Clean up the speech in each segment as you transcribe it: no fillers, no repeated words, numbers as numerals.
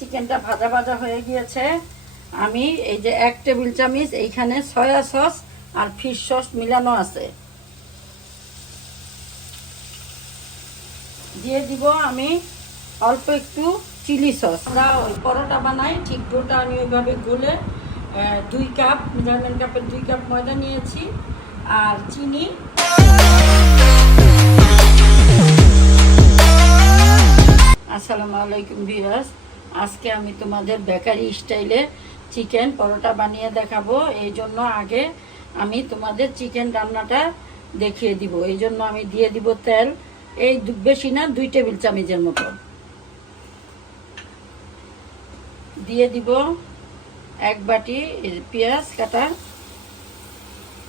চিকেনটা ভাজা ভাজা হয়ে গিয়েছে। আমি এই যে 1 টেবিল চামচ এইখানে সয়া সস আর ফিশ সস মিলানো আছে দিয়ে দিব। আমি অল্প একটু চিলি সস। আমরা ওই পরোটা বানাই ঠিক ডোটা আমি ওইভাবে গুলে 2 কাপ মেজারমেন্ট কাপের 2 কাপ ময়দা নিয়েছি আর চিনি। আসসালামু আলাইকুম ভিউয়ার্স, আজকে আমি তোমাদের বেকারি স্টাইলে চিকেন পরোটা বানিয়ে দেখাবো। এই জন্য আগে আমি তোমাদের চিকেন রান্নাটা দেখিয়ে দিব। এই জন্য আমি দিয়ে দিব তেল, এই বেশি না 2 টেবিল চামচের মতো দিয়ে দিব। 1 বাটি পেঁয়াজ কাটা।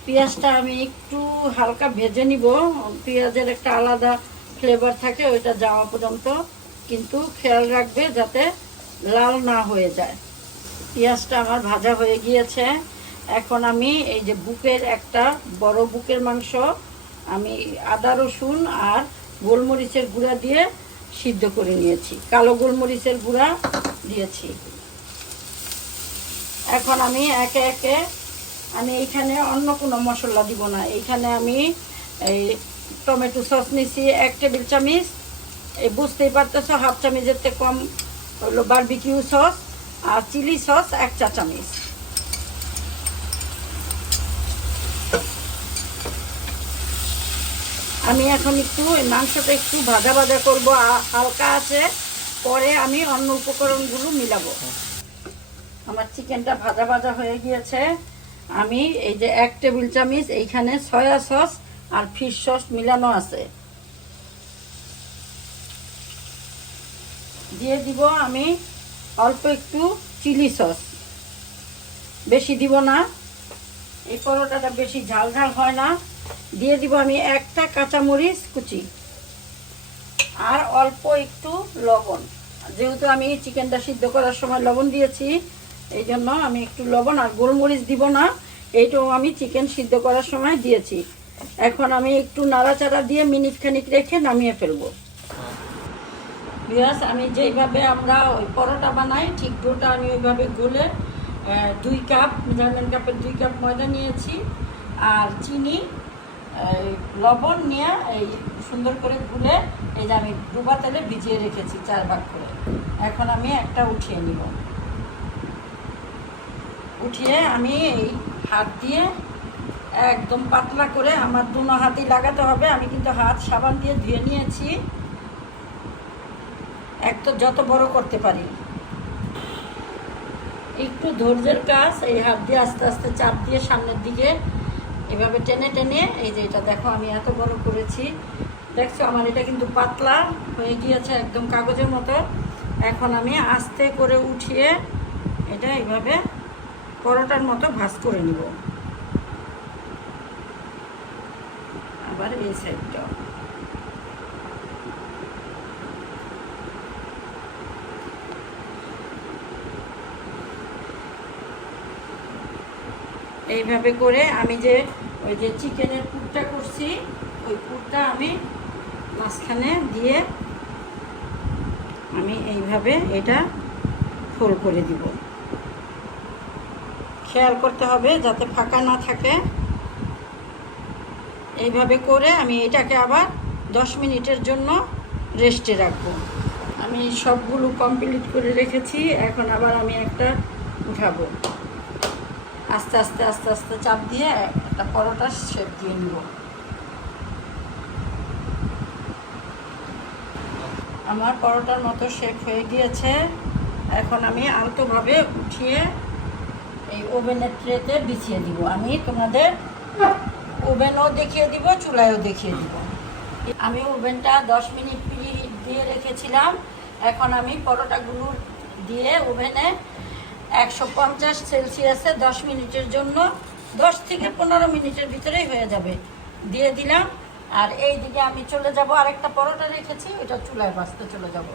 পেঁয়াজটা আমি একটু হালকা ভেজে নিব, পেঁয়াজের একটা আলাদা ফ্লেভার থাকে, ওইটা যাওয়া পর্যন্ত কিন্তু খেয়াল রাখবে যাতে লাল না হয়ে যায়। পেঁয়াজটা আমার ভাজা হয়ে গিয়েছে। এখন আমি এই যে বুকের একটা বড় বুকের মাংস আমি আদা রসুন আর গোলমরিচের গুঁড়া দিয়ে সিদ্ধ করে নিয়েছি, কালো গোলমরিচের গুঁড়া দিয়েছি। এখন আমি একে একে আমি এইখানে অন্য কোনো মশলা দিব না। এইখানে আমি এই টমেটো সস নিছি 1 টেবিল চামচ, এই বুঝতেই পারতেছো হাফ চামচের থেকে কম হলো বারবিকিউ সস, আর চিলি সস 1 চা চামচ। আমি এখন একটু এই মাংসটা একটু ভাজা ভাজা করবো হালকা আছে, পরে আমি অন্য উপকরণগুলো মিলাবো। আমার চিকেনটা ভাজা ভাজা হয়ে গিয়েছে। আমি এই যে 1 টেবিল চামচ এইখানে সয়া সস আর ফিশ সস মিলানো আছে দিয়ে দিব। আমি অল্প একটু চিলি সস, বেশি দিব না, এই পরোটাটা বেশি ঝাল ঝাল হয় না। দিয়ে দিব আমি 1টা কাঁচামরিচ কুচি আর অল্প একটু লবণ। যেহেতু আমি চিকেনটা সিদ্ধ করার সময় লবণ দিয়েছি, এই জন্য আমি একটু লবণ আর গোলমরিচ দিব না, এইটাও আমি চিকেন সিদ্ধ করার সময় দিয়েছি। এখন আমি একটু নাড়াচাড়া দিয়ে মিনিট খানিক রেখে নামিয়ে ফেলবো। ভিউয়ার্স, আমি যেইভাবে আমরা ওই পরোটা বানাই ঠিক ডোটা আমি ওইভাবে গুলে 2 কাপ মেজারমেন্ট কাপের 2 কাপ ময়দা নিয়েছি আর চিনি লবণ নিয়ে এই সুন্দর করে গুলে এই যে আমি ডুবা তেলে ভিজিয়ে রেখেছি 4 ভাগ করে। এখন আমি একটা উঠিয়ে নিব। উঠিয়ে আমি এই হাত দিয়ে একদম পাতলা করে, আমার দুনো হাতই লাগাতে হবে। আমি কিন্তু হাত সাবান দিয়ে ধুয়ে নিয়েছি, তো যত বড় করতে পারি। একটু ধৈর্যের কাজ, এই হাত দিয়ে আস্তে আস্তে চাপ দিয়ে সামনের দিকে এভাবে টেনে টেনে, এই যে এটা দেখো আমি এত বড় করেছি, দেখছো আমার এটা কিন্তু পাতলা হয়ে গিয়েছে একদম কাগজের মতো। এখন আমি আস্তে করে উঠিয়ে এটা এইভাবে পরোটার মতো ভাঁজ করে নিব। আবার এই সাইডটা এইভাবে করে আমি যে ওই যে চিকেনের পুরটা করছি, ওই পুরটা আমি মাঝখানে দিয়ে আমি এইভাবে এটা ফোল্ড করে দিব। খেয়াল করতে হবে যাতে ফাঁকা না থাকে। এইভাবে করে আমি এটাকে আবার 10 মিনিটের জন্য রেস্টে রাখবো। আমি সবগুলো কমপ্লিট করে রেখেছি। এখন আবার আমি একটা উঠাবো, আস্তে আস্তে আস্তে আস্তে চাপ দিয়ে একটা পরোটার শেপ দিয়ে নিব। আমার পরোটার মতো শেপ হয়ে গিয়েছে। এখন আমি আলতোভাবে উঠিয়ে এই ওভেনের ট্রেতে বিছিয়ে দিব। আমি তোমাদের ওভেনও দেখিয়ে দিব, চুলায়ও দেখিয়ে দিব। আমি ওভেনটা 10 মিনিট প্রিহিট দিয়ে রেখেছিলাম। এখন আমি পরোটাগুলো দিয়ে ওভেনে 150 সেলসিয়াসে 10 মিনিটের জন্য, 10 থেকে 15 মিনিটের ভিতরেই হয়ে যাবে, দিয়ে দিলাম। আর এই দিকে আমি চলে যাব, আরেকটা পরোটা রেখেছি, ওটা চুলায় ভাজতে চলে যাব।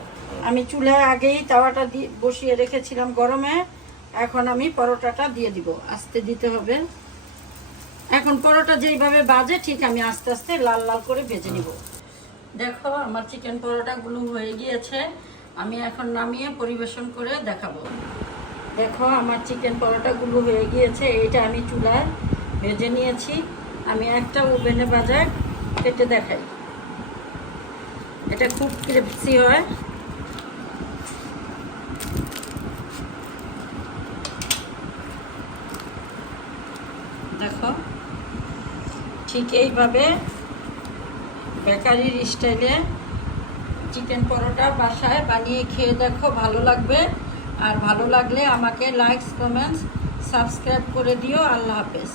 আমি চুলায় আগেই তাওয়াটা বসিয়ে রেখেছিলাম গরমে। এখন আমি পরোটাটা দিয়ে দিব, আস্তে দিতে হবে। এখন পরোটা যেইভাবে বাজে ঠিক আমি আস্তে আস্তে লাল লাল করে ভেজে নিব। দেখো আমার চিকেন পরোটাগুলো হয়ে গিয়েছে। আমি এখন নামিয়ে পরিবেশন করে দেখাবো। দেখো আমার চিকেন পরোটাগুলো হয়ে গিয়েছে। এইটা আমি চুলায় ভেজে নিয়েছি। আমি একটা ওভেনে ভাজা কেটে দেখাই। এটা খুব ক্রিস্পি হয়। দেখো ঠিক এইভাবে বেকারির স্টাইলে চিকেন পরোটা বাসায় বানিয়ে খেয়ে দেখো, ভালো লাগবে। আর ভালো লাগলে আমাকে লাইক, কমেন্টস, সাবস্ক্রাইব করে দিও। আল্লাহ হাফেজ।